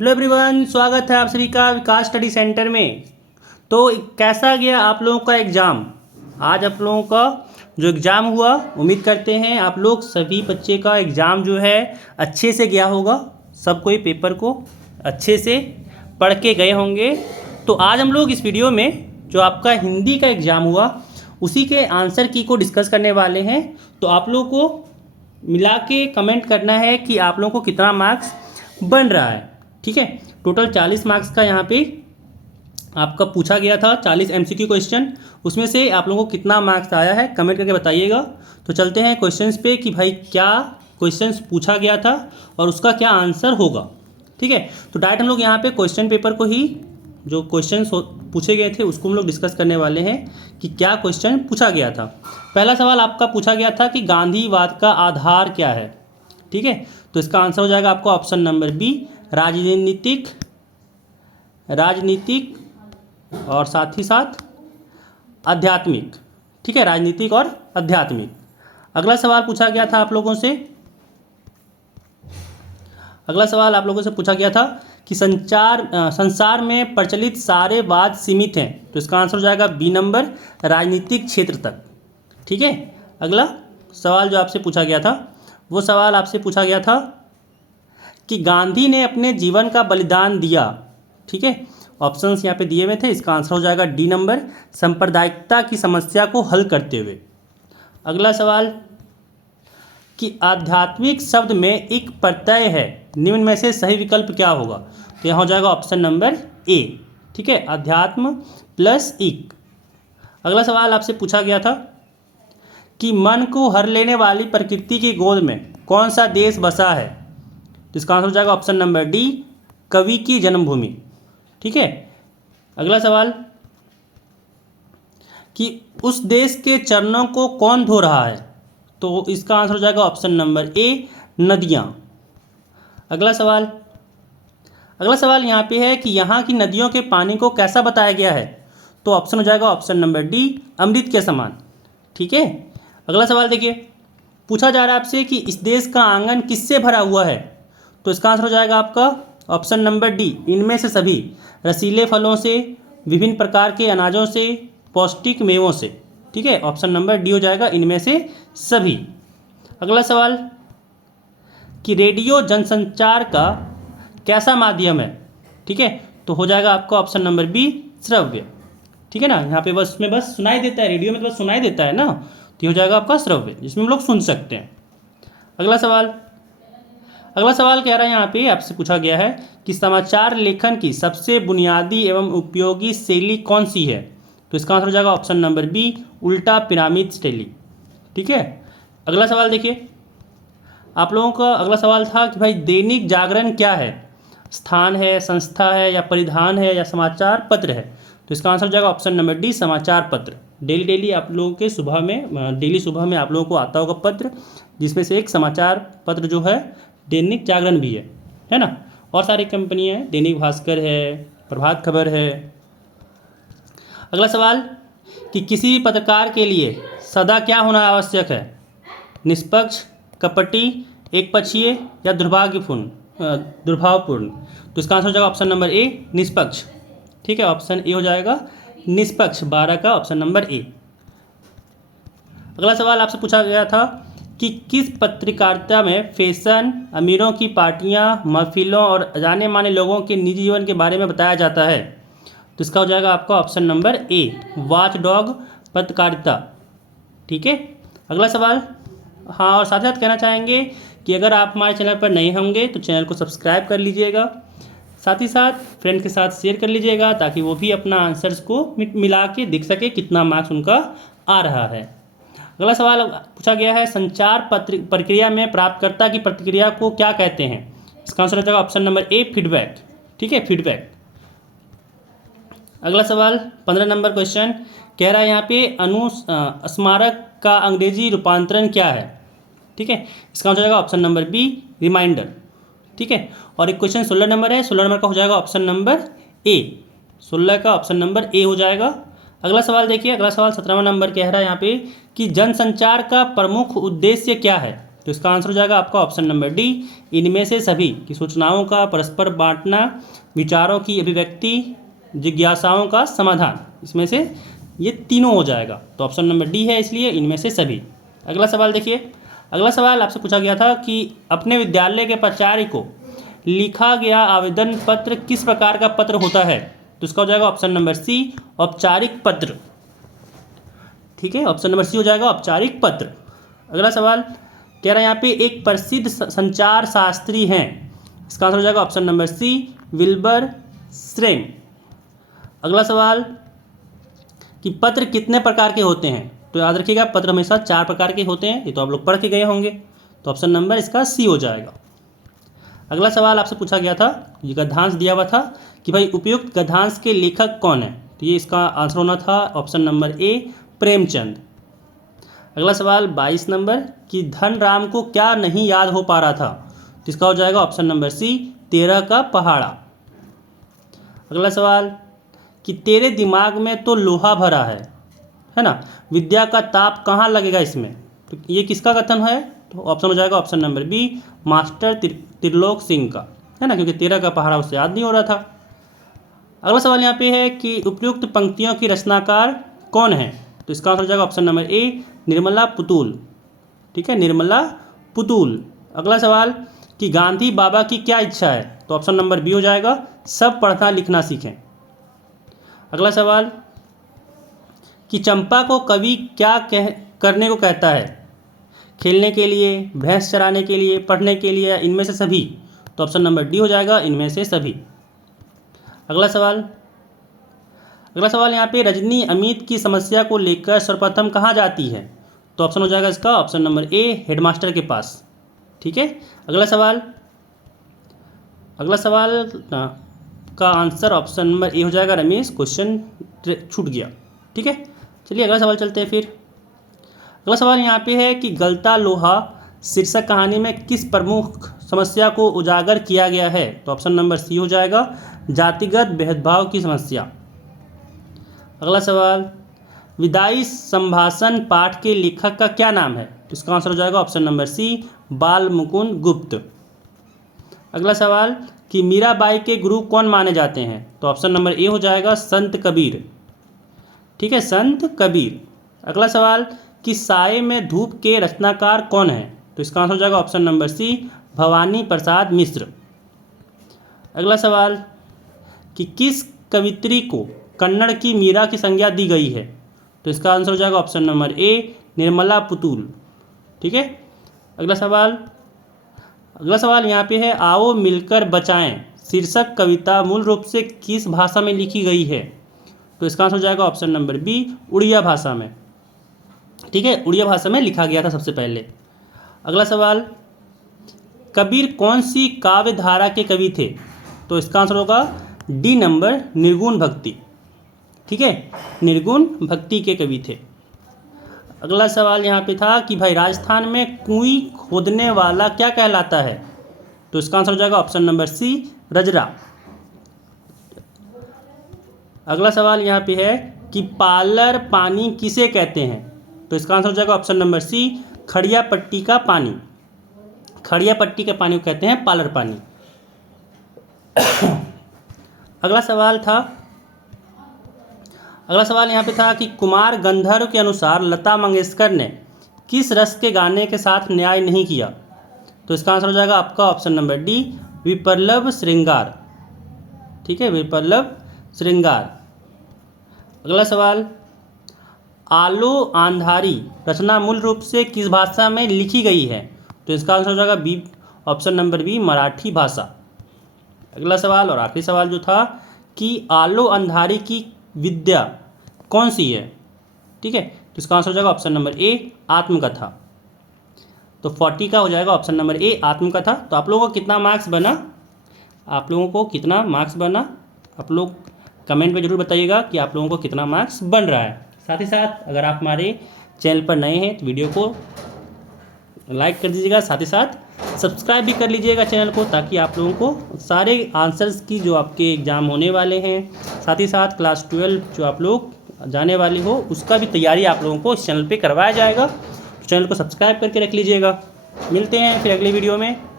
Hello everyone, स्वागत है आप सभी का विकास स्टडी सेंटर में। तो कैसा गया आप लोगों का एग्ज़ाम? आज आप लोगों का जो एग्ज़ाम हुआ, उम्मीद करते हैं आप लोग सभी बच्चे का एग्ज़ाम जो है अच्छे से गया होगा। सब कोई पेपर को अच्छे से पढ़ के गए होंगे। तो आज हम लोग इस वीडियो में जो आपका हिंदी का एग्ज़ाम हुआ उसी के आंसर की को डिस्कस करने वाले हैं। तो आप लोग को मिला के कमेंट करना है कि आप लोगों को कितना मार्क्स बन रहा है। ठीक है, टोटल 40 मार्क्स का यहाँ पे आपका पूछा गया था, 40 एमसीक्यू क्वेश्चन। उसमें से आप लोगों को कितना मार्क्स आया है कमेंट करके बताइएगा। तो चलते हैं क्वेश्चंस पे कि भाई क्या क्वेश्चंस पूछा गया था और उसका क्या आंसर होगा। ठीक है, तो डायरेक्ट हम लोग यहाँ पे क्वेश्चन पेपर को ही जो क्वेश्चंस पूछे गए थे उसको हम लोग डिस्कस करने वाले हैं कि क्या क्वेश्चन पूछा गया था। पहला सवाल आपका पूछा गया था कि गांधीवाद का आधार क्या है। ठीक है, तो इसका आंसर हो जाएगा आपका ऑप्शन नंबर बी, राजनीतिक और साथ ही साथ आध्यात्मिक। ठीक है, राजनीतिक और आध्यात्मिक। अगला सवाल पूछा गया था आप लोगों से, पूछा गया था कि संसार में प्रचलित सारे वाद सीमित हैं। तो इसका आंसर हो जाएगा बी नंबर, राजनीतिक क्षेत्र तक। ठीक है, अगला सवाल जो आपसे पूछा गया था वो सवाल आपसे पूछा गया था कि गांधी ने अपने जीवन का बलिदान दिया। ठीक है, ऑप्शंस यहाँ पे दिए हुए थे, इसका आंसर हो जाएगा डी नंबर, सांप्रदायिकता की समस्या को हल करते हुए। अगला सवाल कि आध्यात्मिक शब्द में एक प्रत्यय है, निम्न में से सही विकल्प क्या होगा। तो यहाँ हो जाएगा ऑप्शन नंबर ए। ठीक है, अध्यात्म प्लस इक। अगला सवाल आपसे पूछा गया था कि मन को हर लेने वाली प्रकृति की गोद में कौन सा देश बसा है। तो इसका आंसर हो जाएगा ऑप्शन नंबर डी, कवि की जन्मभूमि। ठीक है, अगला सवाल कि उस देश के चरणों को कौन धो रहा है। तो इसका आंसर हो जाएगा ऑप्शन नंबर ए, नदियाँ। अगला सवाल यहाँ पे है कि यहाँ की नदियों के पानी को कैसा बताया गया है। तो ऑप्शन हो जाएगा ऑप्शन नंबर डी, अमृत के समान। ठीक है, अगला सवाल देखिए, पूछा जा रहा है आपसे कि इस देश का आंगन किससे भरा हुआ है। तो इसका आंसर हो जाएगा आपका ऑप्शन नंबर डी, इनमें से सभी, रसीले फलों से, विभिन्न प्रकार के अनाजों से, पौष्टिक मेवों से। ठीक है, ऑप्शन नंबर डी हो जाएगा, इनमें से सभी। अगला सवाल कि रेडियो जनसंचार का कैसा माध्यम है। ठीक है, तो हो जाएगा आपका ऑप्शन नंबर बी, श्रव्य। ठीक है ना, यहाँ पे बस सुनाई देता है, रेडियो में तो बस सुनाई देता है ना, तो हो जाएगा आपका श्रव्य, जिसमें हम लोग सुन सकते हैं। अगला सवाल कह रहा है यहाँ पे आपसे पूछा गया है कि समाचार लेखन की सबसे बुनियादी एवं उपयोगी शैली कौन सी है। तो इसका आंसर हो जाएगा ऑप्शन नंबर बी, उल्टा पिरामिड शैली। ठीक है, अगला सवाल देखिए, आप लोगों का अगला सवाल था कि भाई दैनिक जागरण क्या है, स्थान है, संस्था है, या परिधान है, या समाचार पत्र है। तो इसका आंसर हो जाएगा ऑप्शन नंबर डी, समाचार पत्र। डेली आप लोगों के डेली सुबह में आप लोगों को आता होगा पत्र, जिसमें से एक समाचार पत्र जो है दैनिक जागरण भी है ना। और सारी कंपनियाँ हैं, दैनिक भास्कर है, प्रभात खबर है। अगला सवाल कि किसी पत्रकार के लिए सदा क्या होना आवश्यक है, निष्पक्ष, कपटी, एकपक्षीय, या दुर्भावपूर्ण। तो इसका आंसर हो जाएगा ऑप्शन नंबर ए, निष्पक्ष। ठीक है, ऑप्शन ए हो जाएगा निष्पक्ष, 12 का ऑप्शन नंबर ए। अगला सवाल आपसे पूछा गया था कि किस पत्रकारिता में फैशन, अमीरों की पार्टियां, महफिलों और जाने माने लोगों के निजी जीवन के बारे में बताया जाता है। तो इसका हो जाएगा आपका option number A, watch dog पत्रकारिता। ठीक है, अगला सवाल, हाँ, और साथ साथ कहना चाहेंगे कि अगर आप हमारे चैनल पर नए होंगे तो चैनल को सब्सक्राइब कर लीजिएगा, साथ ही साथ फ्रेंड के साथ शेयर कर लीजिएगा, ताकि वो भी अपना आंसर्स को मिला के देख सके कितना मार्क्स उनका आ रहा है। अगला सवाल पूछा गया है, संचार प्रक्रिया में प्राप्तकर्ता की प्रतिक्रिया को क्या कहते हैं। इसका आंसर हो जाएगा ऑप्शन नंबर ए, फीडबैक। ठीक है, फीडबैक। अगला सवाल 15 नंबर क्वेश्चन कह रहा है यहाँ पे अनुस्मारक का अंग्रेजी रूपांतरण क्या है। ठीक है, इसका आंसर हो जाएगा ऑप्शन नंबर बी, रिमाइंडर। ठीक है, और एक क्वेश्चन 16 नंबर है, 16 नंबर का हो जाएगा ऑप्शन नंबर ए, 16 का ऑप्शन नंबर ए हो जाएगा। अगला सवाल देखिए, अगला सवाल 17वां नंबर कह रहा है यहाँ पे कि जनसंचार का प्रमुख उद्देश्य क्या है। तो इसका आंसर हो जाएगा आपका ऑप्शन नंबर डी, इनमें से सभी की सूचनाओं का परस्पर बांटना, विचारों की अभिव्यक्ति, जिज्ञासाओं का समाधान, इसमें से ये तीनों हो जाएगा। तो ऑप्शन नंबर डी है, इसलिए इनमें से सभी। अगला सवाल देखिए, अगला सवाल आपसे पूछा गया था कि अपने विद्यालय के प्राचार्य को लिखा गया आवेदन पत्र किस प्रकार का पत्र होता है? तो इसका हो जाएगा ऑप्शन नंबर सी, औपचारिक पत्र। ठीक है, ऑप्शन नंबर सी हो जाएगा औपचारिक पत्र। अगला सवाल कह रहा है यहाँ पे एक प्रसिद्ध संचार शास्त्री हैं, इसका आंसर हो जाएगा ऑप्शन नंबर सी, विल्बर श्रेम। अगला सवाल कि पत्र कितने प्रकार के होते हैं? तो याद रखिएगा पत्र हमेशा 4 प्रकार के होते हैं, ये तो आप लोग पढ़ के गए होंगे, तो ऑप्शन नंबर इसका सी हो जाएगा। अगला सवाल आपसे पूछा गया था, ये गद्यांश दिया हुआ था कि भाई उपयुक्त गद्यांश के लेखक कौन है? तो ये इसका आंसर होना था ऑप्शन नंबर ए, प्रेमचंद। अगला सवाल 22 नंबर कि धनराम को क्या नहीं याद हो पा रहा था? तो इसका हो जाएगा ऑप्शन नंबर सी, 13 का पहाड़ा। अगला सवाल कि तेरे दिमाग में तो लोहा भरा है ना, विद्या का ताप कहाँ लगेगा इसमें? तो ये किसका कथन है? तो ऑप्शन हो जाएगा option number B, master Trilok Singh का, है ना, क्योंकि 13 का पहाड़ा उससे याद नहीं हो रहा था। अगला सवाल यहाँ पे है कि उपयुक्त पंक्तियों की रचनाकार कौन है? तो इसका आंसर हो जाएगा ऑप्शन नंबर ए, निर्मला पुतूल। ठीक है, निर्मला पुतूल। अगला सवाल कि गांधी बाबा की क्या इच्छा है? तो ऑप्शन नंबर बी हो जाएगा, सब पढ़ना लिखना सीखें। अगला सवाल कि चंपा को कवि क्या करने को कहता है? खेलने के लिए, भैंस चराने के लिए, पढ़ने के लिए, इनमें से सभी? तो ऑप्शन नंबर डी हो जाएगा, इनमें से सभी। अगला सवाल यहाँ पे रजनी अमित की समस्या को लेकर सर्वप्रथम कहाँ जाती है? तो ऑप्शन हो जाएगा इसका ऑप्शन नंबर ए, हेडमास्टर के पास। ठीक है, अगला सवाल का आंसर ऑप्शन नंबर ए हो जाएगा, रमेश, क्वेश्चन छूट गया। ठीक है, चलिए अगला सवाल चलते हैं फिर। अगला सवाल यहाँ पे है कि गलता लोहा शीर्षक कहानी में किस प्रमुख समस्या को उजागर किया गया है? तो ऑप्शन नंबर सी हो जाएगा, जातिगत भेदभाव की समस्या। अगला सवाल विदाई संभाषण पाठ के लेखक का क्या नाम है? तो इसका आंसर हो जाएगा ऑप्शन नंबर सी, बाल मुकुंद गुप्त। अगला सवाल कि मीराबाई के गुरु कौन माने जाते हैं? तो ऑप्शन नंबर ए हो जाएगा, संत कबीर। ठीक है, संत कबीर। अगला सवाल कि साये में धूप के रचनाकार कौन है? तो इसका आंसर हो जाएगा option number C, Bhavani Prasad Mishra. अगला सवाल कि किस कवित्री को कन्नड़ की मीरा की संज्ञा दी गई है? तो इसका आंसर हो जाएगा ऑप्शन नंबर ए, निर्मला पुतूल। ठीक है, अगला सवाल यहाँ पे है, आओ मिलकर बचाएं शीर्षक कविता मूल रूप से किस भाषा में लिखी गई है? तो इसका आंसर हो जाएगा ऑप्शन नंबर बी, उड़िया भाषा में। ठीक है, उड़िया भाषा में लिखा गया था सबसे पहले। अगला सवाल, कबीर कौन सी काव्य धारा के कवि थे? तो इसका आंसर होगा डी नंबर, निर्गुण भक्ति। ठीक है, निर्गुण भक्ति के कवि थे। अगला सवाल यहाँ पे था कि भाई राजस्थान में कुएं खोदने वाला क्या कहलाता है? तो इसका आंसर हो जाएगा ऑप्शन नंबर सी, रजरा। अगला सवाल यहाँ पे है कि पालर पानी किसे कहते हैं? तो इसका आंसर हो जाएगा ऑप्शन नंबर सी, खड़िया पट्टी का पानी। खड़िया पट्टी के पानी को कहते हैं पालर पानी। अगला सवाल यहाँ पे था कि कुमार गंधर्व के अनुसार लता मंगेशकर ने किस रस के गाने के साथ न्याय नहीं किया? तो इसका आंसर हो जाएगा आपका ऑप्शन नंबर डी, विपल्लव श्रृंगार। ठीक है, विपल्लव श्रृंगार। अगला सवाल, आलो आंधारी रचना मूल रूप से किस भाषा में लिखी गई है? तो इसका आंसर हो जाएगा B, option number B, Marathi भाषा। अगला सवाल और आखिरी सवाल जो था कि आलो अंधारी की विद्या कौन सी है? ठीक है, तो इसका आंसर हो जाएगा ऑप्शन नंबर ए, आत्मकथा। तो 40 का हो जाएगा ऑप्शन नंबर ए, आत्मकथा। तो आप लोगों को कितना मार्क्स बना? आप लोग कमेंट में जरूर बताइएगा कि आप लोगों को कितना मार्क्स बन रहा है। साथ ही साथ अगर आप हमारे चैनल पर नए हैं तो वीडियो को लाइक कर दीजिएगा, साथ ही साथ सब्सक्राइब भी कर लीजिएगा चैनल को, ताकि आप लोगों को सारे आंसर्स की जो आपके एग्ज़ाम होने वाले हैं, साथ ही साथ क्लास 12 जो आप लोग जाने वाली हो उसका भी तैयारी आप लोगों को इस चैनल पे करवाया जाएगा। तो चैनल को सब्सक्राइब करके रख लीजिएगा। मिलते हैं फिर अगली वीडियो में।